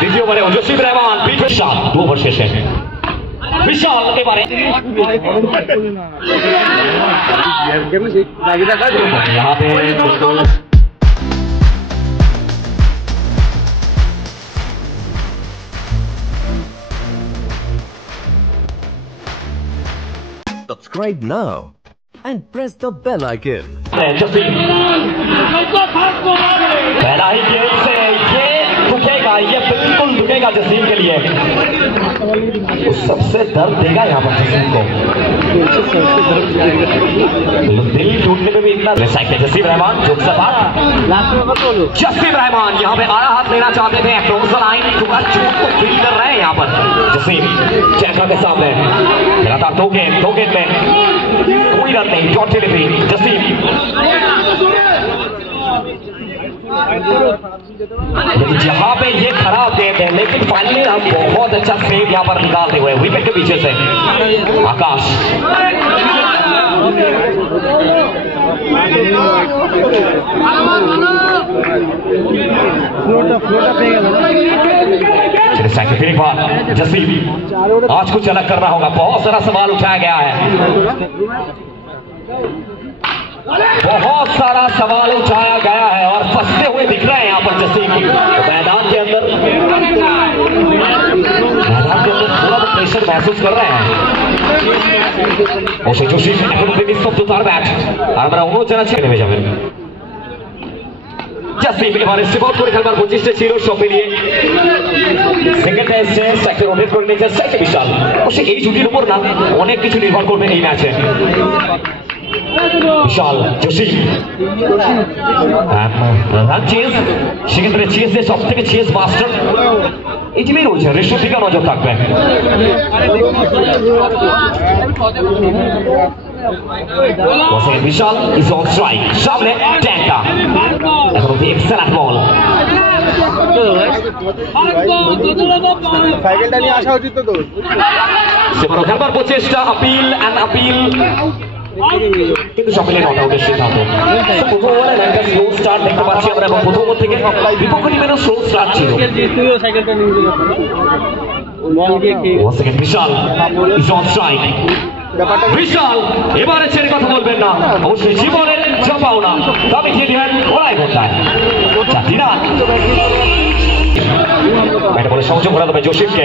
দ্বিতীয় ওভারে জসিম রহমান বিশাল 2 ওভার শেষে বিশাল এবারে Subscribe now and press the bell icon. पहला ही गेम से ये दुखेगा, ये बिल्कुल दुखेगा जसीम के लिए। सबसे दर्द देगा यहाँ पर जसीम को, दिल टूटने में भी इतना रिसाइकिल। जसीम रहमान जसीम रहमान यहाँ पे आड़ा हाथ लेना चाहते थे, लाइन चूक को फील कर रहे हैं यहाँ पर जसीम चैका के सामने। लगातार दो गेंद में कोई रन नहीं, डॉट डिलीवरी जसीम। जहां पे ये खराब गेंद है, लेकिन फाइनली हम बहुत अच्छा सेव यहाँ पर निकालते हुए विकेट के पीछे से आकाश। फिर एक बार जसीम, आज कुछ अलग करना होगा। बहुत सारा सवाल उठाया गया है, बहुत सारा सवाल उठाया गया है और फंसते हुए दिख रहे हैं यहाँ पर जसीम। मैदान के अंदर थोड़ा तो प्रेशर महसूस कर रहे हैं। অবশ্যই জসিম এখন অব্দি নিস্তব্ধ তার ব্যাট, আর আমরা অনুরোধ জানাচ্ছি নেমে যাবেন। জসিম এবারে সেভ করে খেলবার প্রচেষ্টা ছিল সব মিলিয়ে। সেকেন্ড টেস্টে একটা ওভার করে নিয়েছে সাইকে বিশাল। অবশ্যই এই জুটির উপর না অনেক কিছু নির্ভর করবে এই ম্যাচে। বিশাল জসিম রান চেজ, সেক্ষেত্রে চেজে সব থেকে চেজ মাস্টার এই টিমে রয়েছে। রেশোর দিকে নজর থাকবে। বিশাল ইজ অন স্ট্রাইক, সামনে ট্যাঙ্কা, এখন অব্দি এক্সেলেন্ট বল। সাইকেলটা নিয়ে আসা উচিত তো। সেবারও খেলবার প্রচেষ্টা, আপিল অ্যান্ড আপিল, কিন্তু সকলে নট আউটের সিদ্ধান্ত। প্রথম ওভারে একটা স্লো স্টার্ট দেখতে পাচ্ছি আমরা, এবং প্রথম ওভার থেকে বিপক্ষ টিমেরও স্লো স্টার্ট ছিল। বিশাল ইজ অন স্ট্রাইক। বিশাল এবারে ছেড়ে কথা বলবেন না, অবশ্যই জীবনের চাপাও না, তবে খেয়ে দিবেন ওরাই ঘন্টায় চাকরিরা। এটা বলে সংযোগ করা তবে জসিমকে।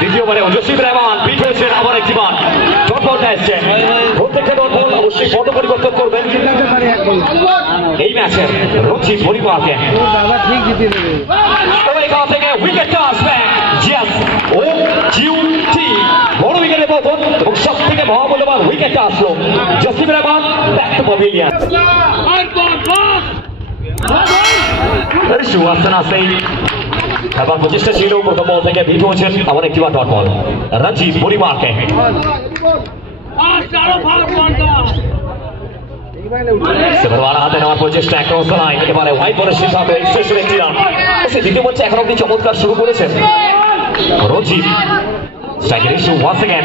দ্বিতীয়বারে জসিম রহমান পিঠ হয়েছেন আবার একটি বার। ডট বলটা এসছে, প্রত্যেকটা ডট বল অবশ্যই পদ পরিবর্তন করবেন এই ম্যাচের রঞ্জিত পরিবারকে। তবে এখান থেকে উইকেটটা আসবে জিয়াস ও জিউটি, বড় উইকেটে প্রথম এবং সব থেকে মহামূল্যবান উইকেটটা আসলো Jasim Rahman back to pavilion. আসতেই খেলবার প্রচেষ্টা ছিল, প্রথম বল থেকে বিট হয়েছেন আবার একটিবার ডট বল রঞ্জিত পরিবারকে। হাতে নেওয়ার প্রচেষ্টা, একটা লাইন একেবারে হোয়াইট বলের সিদ্ধান্ত, এক্সপ্রেশন একটি রান। দ্বিতীয় ম্যাচে এখন অব্দি চমৎকার শুরু করেছেন রঞ্জিত। স্ট্রাইকের ইস্যু ওয়ান্স অ্যাগেন।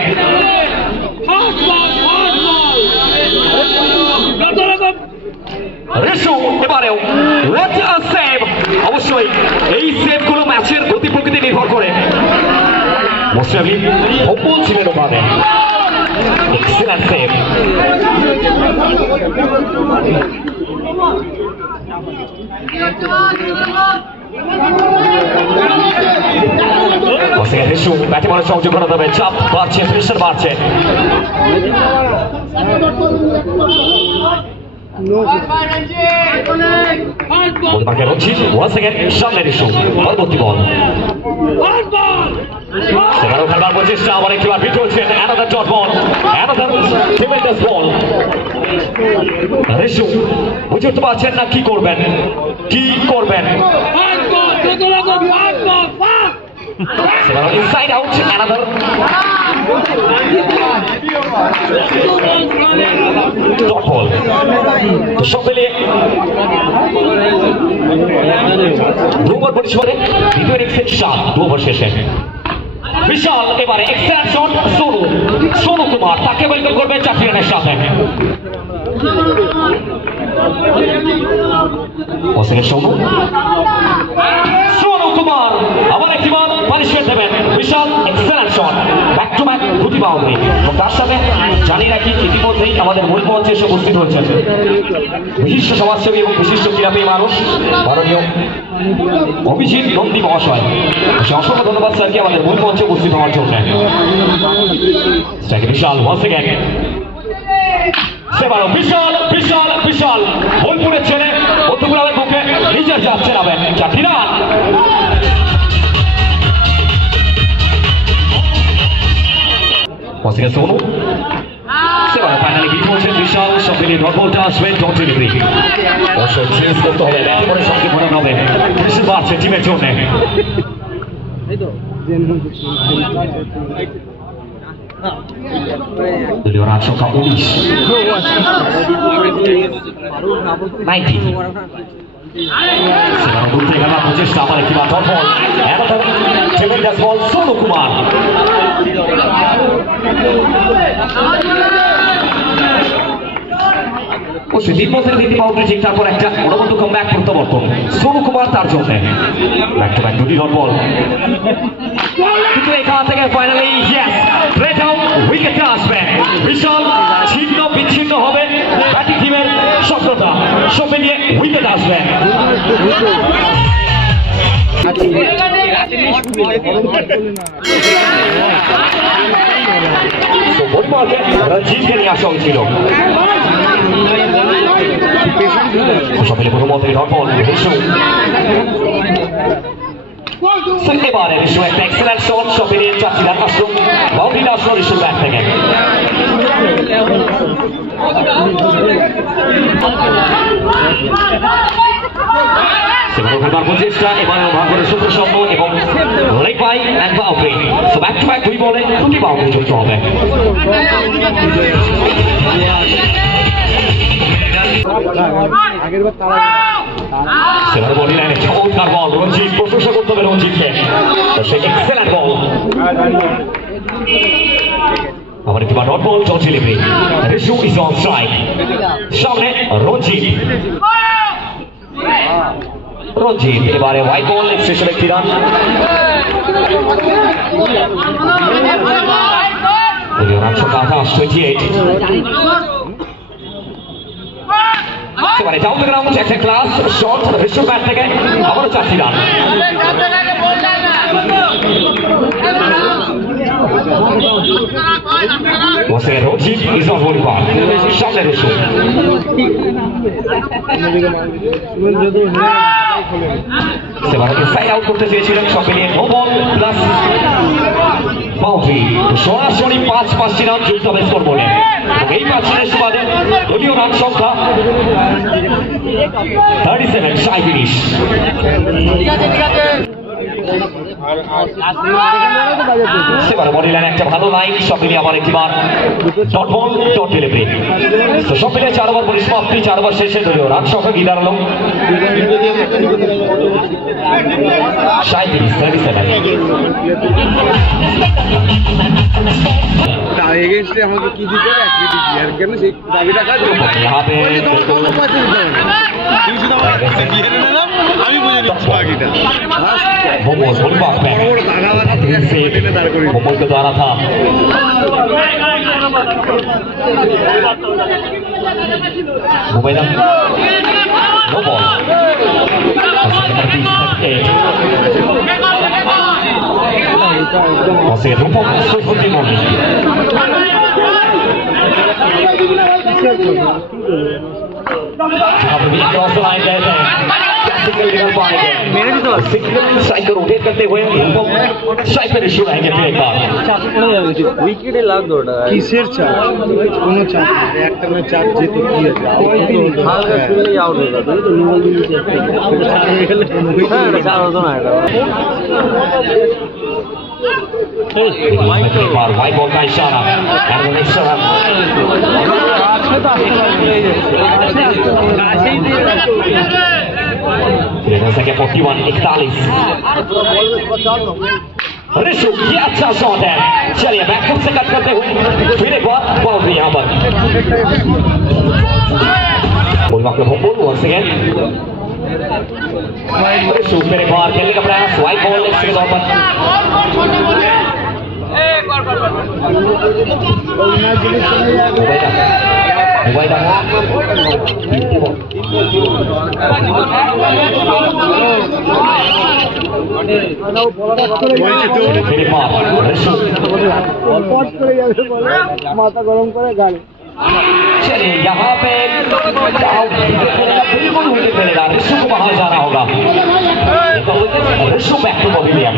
রেশু এবারেও হোয়াট আ সেভ। অবশ্যই এই সেভগুলো ম্যাচের গতি প্রকৃতি নির্ভর করে। মোস্টাবলি হোপফুল ছিলেন ওভাবে, এক্সেলেন্ট সেভ। রেশু ব্যাটে বলে সংযোগ করা যাবে, চাপ বাড়ছে, প্রেশার বাড়ছে। সামনে রেশু পরবর্তী বল। সেখানেও খেলবার প্রচেষ্টা, আবার একটিবার বিট হচ্ছেন। Another dot ball, another tremendous ball. Reshu বুঝে উঠতে পারছেন না কি করবেন, কি করবেন। Inside out, another dot ball. তো সব মিলিয়ে 2 ওভার পরিসরে দ্বিতীয় ইনিংসের 2 ওভার শেষে বিশাল এবারে এক্সেলেন্ট শট সোনু কুমার, তাকে ওয়েলকাম করবে চ্যাম্পিয়নের সাথে। সোনু কুমার পানিশমেন্ট দেবেন বিশাল excellent shot back to back দুটি বাউন্ডারি এবং তার সাথে জানিয়ে রাখি ইতিমধ্যেই আমাদের মূল মঞ্চে এসে উপস্থিত হয়েছেন বিশিষ্ট সমাজসেবী এবং বিশিষ্ট ক্রীড়াপ্রেমী মানুষ মাননীয় অভিজিৎ নন্দী মহাশয়। অসংখ্য ধন্যবাদ স্যারকে আমাদের মূল মঞ্চে উপস্থিত হওয়ার জন্য। বিশাল ওয়ান্স এগেইন সেবারও বিশাল বিশাল বিশাল বোলপুরের ছেলে মধ্যগ্রামের বুকে নিজের যাচ্ছে নামেন চারটি রান। সোনু সেবার ফাইনালি হিট হয়েছেন বিশাল সব মিলিয়ে ডট বলটা আসবেন ডট ডেলিভারি অবশ্যই চেঞ্জ করতে হবে একেবারে সঙ্গে মনে হবে বেশি বাড়ছে টিমের জন্য। দলীয় রান সংখ্যা 19 সেখানে ঘুরতে গেল প্রচেষ্টা আবার একটি ডট বল ট্রেমেন্ডাস বল সোনু কুমার তিন বছরের দ্বিতীয় বাউন্ডারি ঠিক তারপর একটা অনবদ্য কামব্যাক প্রত্যাবর্তন সোনু কুমার তার জন্য ব্যাক টু ব্যাক দুটি ডট বল কিন্তু এখান থেকে ফাইনালি ইয়েস রেড আউট উইকেটে আসবে বিশাল ছিন্ন বিচ্ছিন্ন হবে ব্যাটিং টিমের সফলতা সব মিলিয়ে উইকেট আসবে। রঞ্জিতকে নিয়ে আসা হয়েছিল প্রথম মতে ডট বল এবারে রিশু একটা এক্সেলেন্ট শট সব মিলিয়ে চারটি রান আসলো বাউন্ডারিটা আসলো রিশুর ব্যাট থেকে। প্রচেষ্টা এবারে ভাগরের সুপ্রসন্ন এবং লেগ বাই এক বাউন্ডারি ব্যাক টু ব্যাক দুই বলে দুটি বাউন্ডারি যুক্ত হবে। সেবার বডি লাইনে চমৎকার বল রঞ্জিত প্রশংসা করতে হবে রঞ্জিতকে সে এক্সেলেন্ট বল আবার একটি dot ball dot delivery Rishu is on strike সামনে রঞ্জিত রঞ্জিত এবারে হোয়াইট বল শেষের একটি রান রান সংখ্যা 28 এবারে ডাউন দ্য গ্রাউন্ড একটা ক্লাস শট রিশু ব্যাট থেকে আবারও চারটি run. Ranjit is on bowling পার সামনে রিশু সেবারকে সাইড আউট করতে চেয়েছিলেন সব মিলিয়ে নো বল প্লাস বাউন্ডারি সরাসরি 5-5টি রান যুক্ত হবে স্কোর বলে এই 5 রানের সুবাদে দলীয় রান সংখ্যা 37 37। সেবার বডি লাইন একটা ভালো লাইন সব মিলিয়ে আবার একটিবার ডট বল ডট ডেলিভারি তো সব মিলিয়ে 4 ওভার পরিসমাপ্তি 4 ওভার শেষে দলীয় রান সংখ্যা কি দাঁড়ালো এগেইনস্টে আমাকে কি দিতে হবে অ্যাক্টিভিটি আর কেন সেই দাবিটা কাজ করব यहाँ पे আমি বুঝে নিচ্ছি বাকিটা मोमोज बोल बात है मोमोज के द्वारा था मोबाइल नो बॉल से रूपम सुफुति मोनी क्रॉस लाइन गए थे सिंगल स्ट्राइकर रोटेट करते हुए स्ट्राइकर इशू रहेंगे फिर एक बार উইকেটে লাগ দৌড়া কিসের চাপ কোনো চাপ নেই একটা না চাপ যেতে কি আছে হালকা শুনলেই আউট হয়ে যাবে তো নিউল দিন হ্যাঁ চার হতো না এটা वाइट बॉल का इशारा संख्या 41-41 ऋषु ये अच्छा शॉट है चलिए बैकफुट से कट करते हुए फिर एक बार बाउंड्री यहाँ पर once again रिशु मेरे बाहर खेलने का प्रयास, वाइट बॉल इसके तौर पर মাথা গরম করে গাড়ি। चलिए यहाँ पे बिल्कुल विकेट मिलेगा, ऋषु को बाहर जाना होगा। Rishu back to pavilion.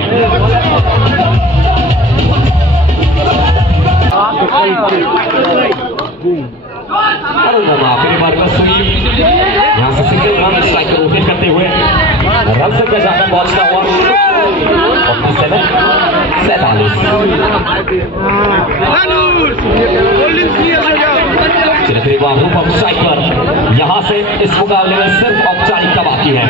फिर बार का स्वीप, यहाँ से सिंगल रन स्ट्राइकर रोटेट करते हुए रन से जाकर पहुंचता हुआ 47 स्ट्राइकर। यहाँ से इस मुकाबले में सिर्फ औपचारिकता बाकी है।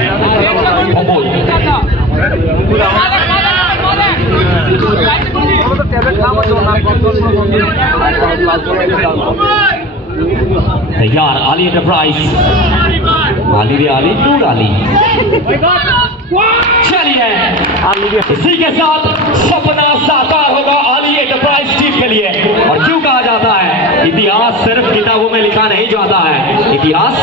तैयार आली एंटरप्राइज, आली रे आली टूर आली। चलिए इसी के साथ सपना साकार होगा आली एंटरप्राइज टीम के लिए। और क्यों कहा जाता है इतिहास सिर्फ किताबों में लिखा नहीं जाता है, इतिहास